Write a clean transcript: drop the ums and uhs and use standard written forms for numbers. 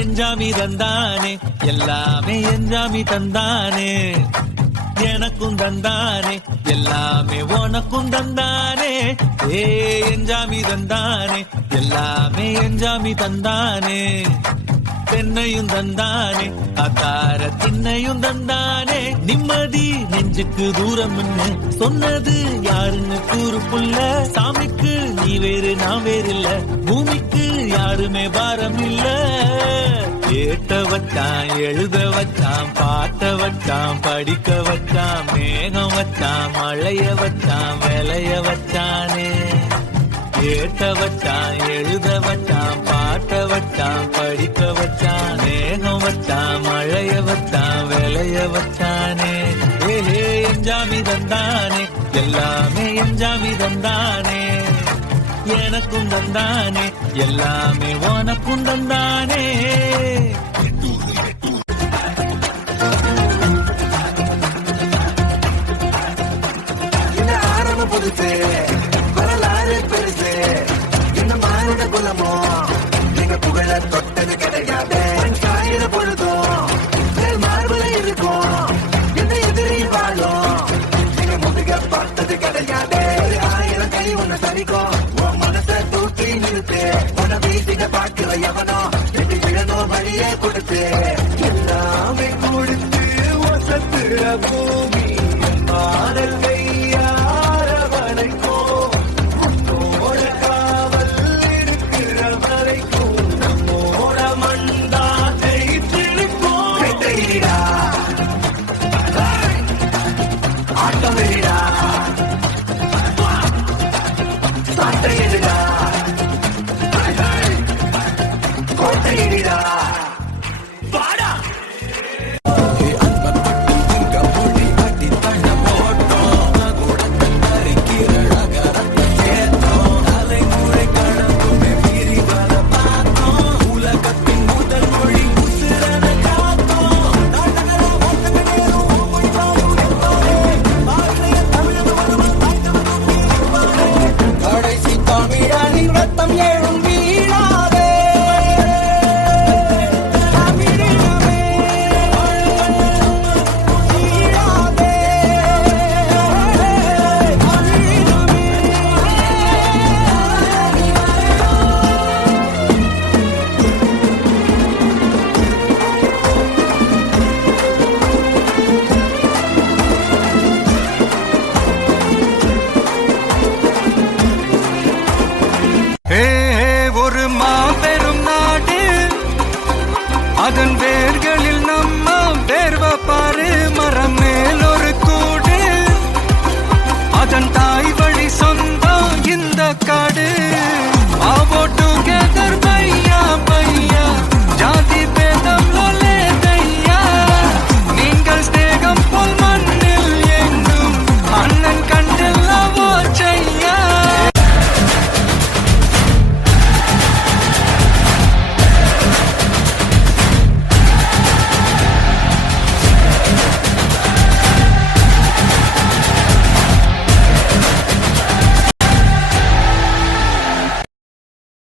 எஞ்சாமி தந்தானே எல்லாமே எஞ்சாமி தந்தானே எனக்கும் தந்தானே எல்லாமே உனக்கும் தந்தானே ஏ எஞ்சாமி தந்தானே எல்லாமே எஞ்சாமி தந்தானே தென்னையும் தந்தானே அத்தார திண்ணையும் தந்தானே நிம்மதி நெஞ்சுக்கு தூரம் சொன்னது யாருன்னு கூறு புள்ள சாமிக்கு நீ வேறு நான் வேறு இல்ல பூமிக்கு யாருமே பாரம் இல்ல ஏட்ட வச்சான் எழுத வச்சான் பாட்ட வச்சான் படிக்க வச்சான் மேகம் வச்சான் மழைய வச்சான் விளைய வச்சானே ஏட்ட வச்சான் எழுத வச்சான் பாட்ட வச்சான் படிக்க வச்சான் மேகம் வச்சான் மழைய வச்சான் விளைய வச்சானே ஏஹே எஞ்சாமி தந்தானே எல்லாமே எஞ்சாமி தந்தானே எனக்கும் தந்தானே எல்லாமே உனக்கும் தந்தானே புதுசு வரலாறு பெருசு என்ன மாநில குலமோ நீங்க புகழ தொட்டது கிடையாது காயிற பொழுதும் மார்பல இருக்கும் என்ன எதிரி வாழும் நீங்க முதுக பார்த்தது கிடையாது 1000 கை ஒண்ணு சரிக்கும் உன் மனசை தூக்கி நிறுத்து உன வீட்டிட பார்க்கிற எவனோ எது விழனோ வழியே கொடுத்து எல்லாமே கொடுத்து வசத்துற பூமி மாறல் அதன்